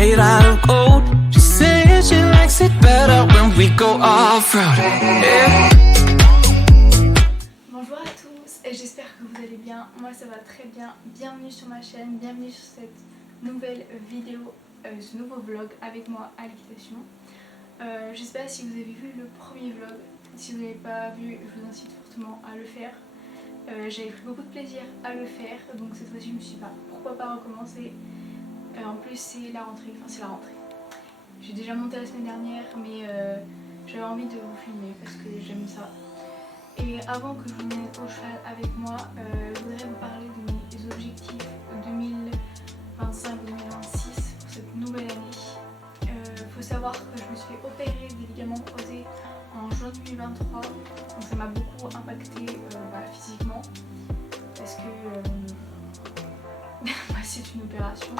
made out of gold. She says she likes it better when we go off-road. Yeah. Bonjour à tous et j'espère que vous allez bien. Moi ça va très bien. Bienvenue sur ma chaîne, bienvenue sur cette nouvelle vidéo, ce nouveau vlog avec moi à l'équitation. Je sais pas si vous avez vu le premier vlog. Si vous n'avez pas vu, je vous incite fortement à le faire. J'avais pris beaucoup de plaisir à le faire, donc cette fois-ci je me suis dit pourquoi pas recommencer. En plus c'est la rentrée, J'ai déjà monté la semaine dernière mais j'avais envie de vous filmer parce que j'aime ça. Et avant que je vous mette au cheval avec moi, je voudrais vous parler de mes objectifs 2025-2026 pour cette nouvelle année. Faut savoir que je me suis fait opérer des ligaments croisés en juin 2023, donc ça m'a beaucoup impacté physiquement parce que c'est une opération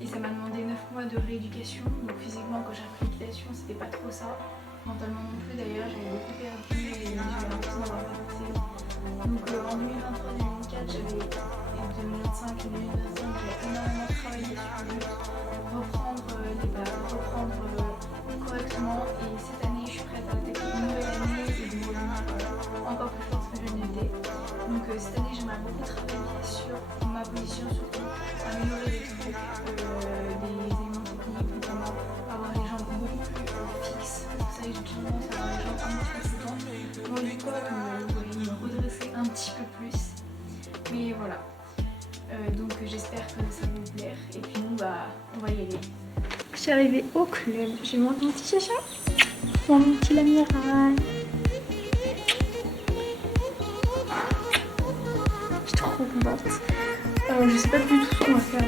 et ça m'a demandé 9 mois de rééducation. Donc physiquement quand j'ai repris l'équitation c'était pas trop ça, mentalement non plus d'ailleurs, j'avais beaucoup perdu et j'avais l'impression d'avoir passé. Donc en 2023-2024 et 2025 et 2025 j'ai énormément travaillé sur reprendre les bases, reprendre correctement, et cette année je suis prête à attaquer une nouvelle année et de revenir encore plus forte que je n'étais. Donc cette année j'aimerais beaucoup travailler sur ma position, surtout améliorer les trucs, des éléments techniques, notamment avoir les jambes beaucoup plus fixes. Vous savez, j'ai tendance à avoir les jambes un petit peu flottantes. Moi du col, vous voulez me redresser un petit peu plus. Mais voilà. Donc j'espère que ça va vous plaire. Et puis nous, on va y aller. Je suis arrivée au club. J'ai mon petit chacha, mon petit l'amiral. Je suis trop contente. Je sais pas du tout ce qu'on va faire.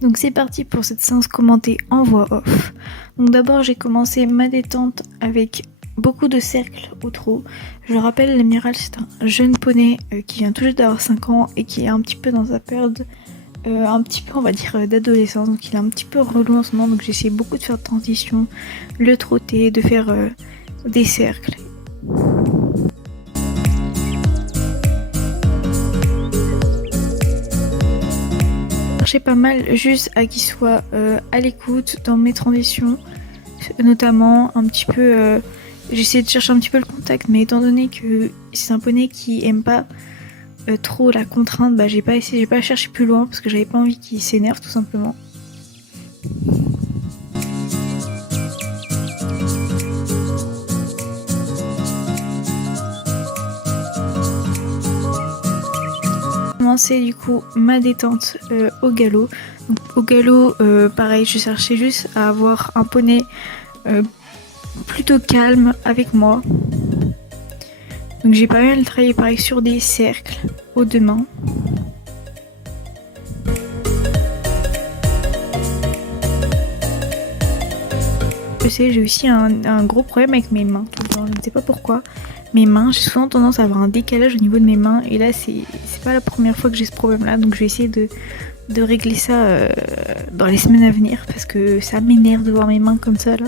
Donc c'est parti pour cette séance commentée en voix off. Donc d'abord j'ai commencé ma détente avec beaucoup de cercles au trot. Je le rappelle, l'amiral c'est un jeune poney qui vient tout juste d'avoir 5 ans et qui est un petit peu dans sa période un petit peu on va dire d'adolescence. Donc il est un petit peu relou en ce moment, donc j'ai essayé beaucoup de faire de transition, le trotter, de faire des cercles. Pas mal juste à qu'il soit à l'écoute dans mes transitions, notamment un petit peu j'essaie de chercher un petit peu le contact, mais étant donné que c'est un poney qui aime pas trop la contrainte, j'ai pas cherché plus loin parce que j'avais pas envie qu'il s'énerve tout simplement. Commencer du coup ma détente au galop. Donc, au galop, pareil, je cherchais juste à avoir un poney plutôt calme avec moi. Donc j'ai pas mal travaillé pareil sur des cercles aux deux mains. Je sais, j'ai aussi un gros problème avec mes mains tout le temps, je ne sais pas pourquoi. Mes mains, j'ai souvent tendance à avoir un décalage au niveau de mes mains et là c'est pas la première fois que j'ai ce problème là, donc je vais essayer de régler ça dans les semaines à venir parce que ça m'énerve de voir mes mains comme ça là.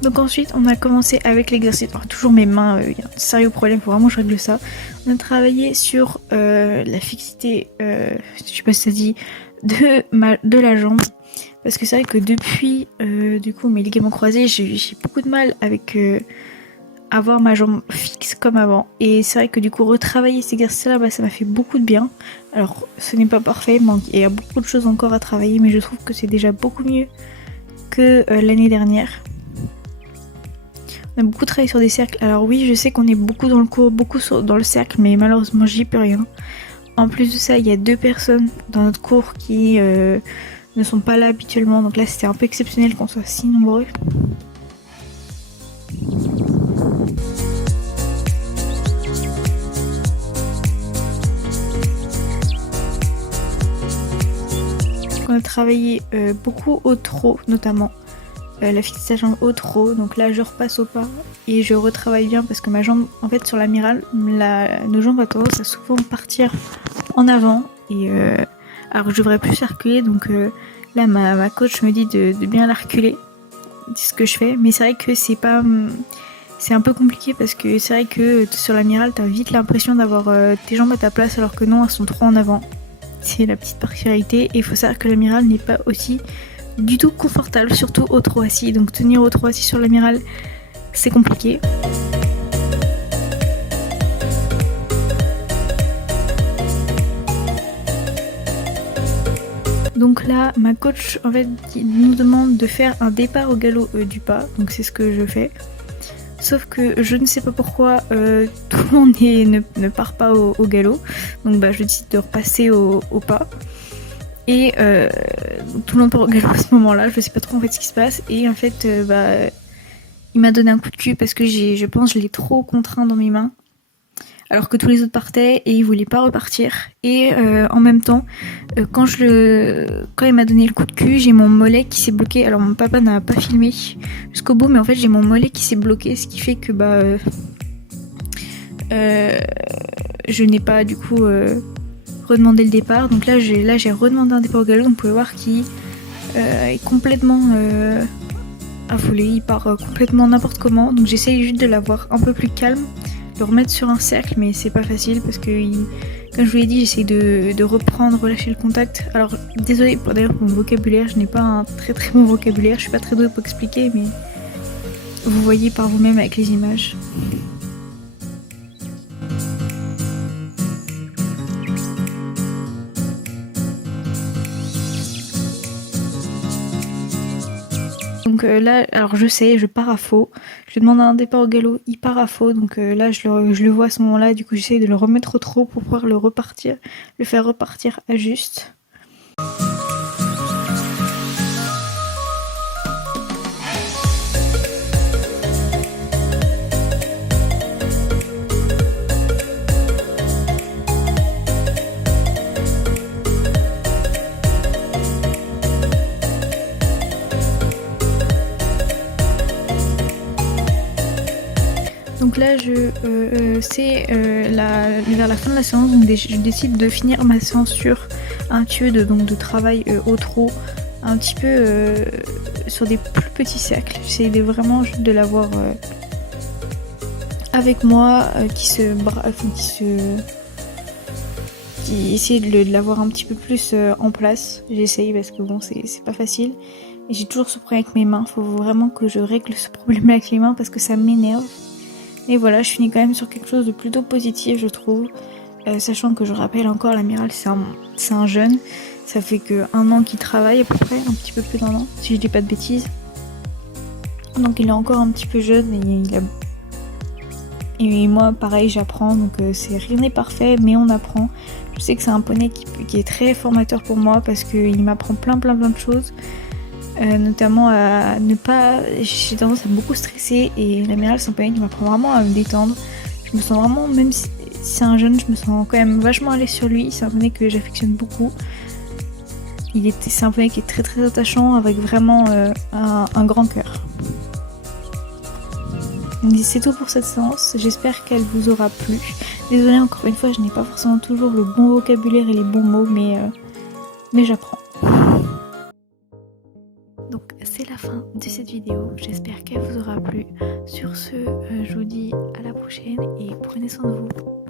Donc ensuite on a commencé avec l'exercice, alors, toujours mes mains, il y a un sérieux problème, faut vraiment que je règle ça. On a travaillé sur la fixité, je sais pas si ça dit, de la jambe. Parce que c'est vrai que depuis du coup mes ligaments croisés, j'ai beaucoup de mal avec avoir ma jambe fixe comme avant. Et c'est vrai que du coup retravailler cet exercice-là, bah, ça m'a fait beaucoup de bien. Alors ce n'est pas parfait, il y a beaucoup de choses encore à travailler, mais je trouve que c'est déjà beaucoup mieux que l'année dernière. On a beaucoup travaillé sur des cercles. Alors oui, je sais qu'on est beaucoup dans le cours, beaucoup dans le cercle, mais malheureusement j'y peux rien. En plus de ça, il y a 2 personnes dans notre cours qui ne sont pas là habituellement, donc là c'était un peu exceptionnel qu'on soit si nombreux. On a travaillé beaucoup au trot notamment. La fixation jambe au trot, donc là je repasse au pas et je retravaille bien parce que ma jambe, en fait sur l'amiral, nos jambes ont tendance à souvent partir en avant et alors je devrais plus reculer, donc là ma coach me dit de bien la reculer, c'est ce que je fais, mais c'est vrai que c'est un peu compliqué parce que c'est vrai que sur l'amiral t'as vite l'impression d'avoir tes jambes à ta place alors que non, elles sont trop en avant, c'est la petite particularité. Et il faut savoir que l'amiral n'est pas aussi du tout confortable, surtout au trot assis. Donc tenir au trot assis sur l'amiral, c'est compliqué. Donc là, ma coach en fait nous demande de faire un départ au galop du pas. Donc c'est ce que je fais. Sauf que je ne sais pas pourquoi tout le monde ne part pas au galop. Donc bah, je décide de repasser au pas. Et tout le monde part au galop à ce moment-là, je sais pas trop en fait ce qui se passe. Et en fait, il m'a donné un coup de cul parce que je pense je l'ai trop contraint dans mes mains. Alors que tous les autres partaient et il voulait pas repartir. Et en même temps, quand il m'a donné le coup de cul, j'ai mon mollet qui s'est bloqué. Alors mon papa n'a pas filmé jusqu'au bout, mais en fait j'ai mon mollet qui s'est bloqué, ce qui fait que je n'ai pas du coup redemandé le départ. Donc là j'ai redemandé un départ au galop. Donc vous pouvez voir qu'il est complètement affolé, il part complètement n'importe comment. Donc j'essaye juste de l'avoir un peu plus calme, le remettre sur un cercle, mais c'est pas facile parce que comme je vous l'ai dit, j'essaye de reprendre, relâcher le contact. Alors désolée d'ailleurs pour mon vocabulaire, je n'ai pas un très très bon vocabulaire, je suis pas très douée pour expliquer, mais vous voyez par vous-même avec les images. Donc là, alors je sais, je pars à faux. Je lui demande un départ au galop, il part à faux. Donc là, je le vois à ce moment-là. Du coup, j'essaye de le remettre au trot pour pouvoir le faire repartir à juste. Donc là, c'est vers la fin de la séance, donc je décide de finir ma séance sur un tuyau de travail au trot, un petit peu sur des plus petits cercles. J'essaie vraiment juste de l'avoir avec moi, qui essaie de l'avoir un petit peu plus en place. J'essaye parce que bon, c'est pas facile. Et j'ai toujours ce problème avec mes mains. Faut vraiment que je règle ce problème avec les mains parce que ça m'énerve. Et voilà, je finis quand même sur quelque chose de plutôt positif, je trouve. Sachant que je rappelle encore, l'amiral, c'est un jeune. Ça fait que 1 an qu'il travaille à peu près, un petit peu plus d'1 an, si je dis pas de bêtises. Donc il est encore un petit peu jeune et Et moi pareil j'apprends, donc rien n'est parfait mais on apprend. Je sais que c'est un poney qui est très formateur pour moi parce qu'il m'apprend plein de choses. Notamment à ne pas... J'ai tendance à beaucoup stresser et l'amiral c'est un poney qui m'apprend vraiment à me détendre. Je me sens vraiment, même si c'est un jeune, je me sens quand même vachement à l'aise sur lui. C'est un poney que j'affectionne beaucoup. C'est un poney qui est très attachant avec vraiment un grand cœur. C'est tout pour cette séance, j'espère qu'elle vous aura plu. Désolée encore une fois, je n'ai pas forcément toujours le bon vocabulaire et les bons mots, mais j'apprends. Donc c'est la fin de cette vidéo, j'espère qu'elle vous aura plu. Sur ce, je vous dis à la prochaine et prenez soin de vous.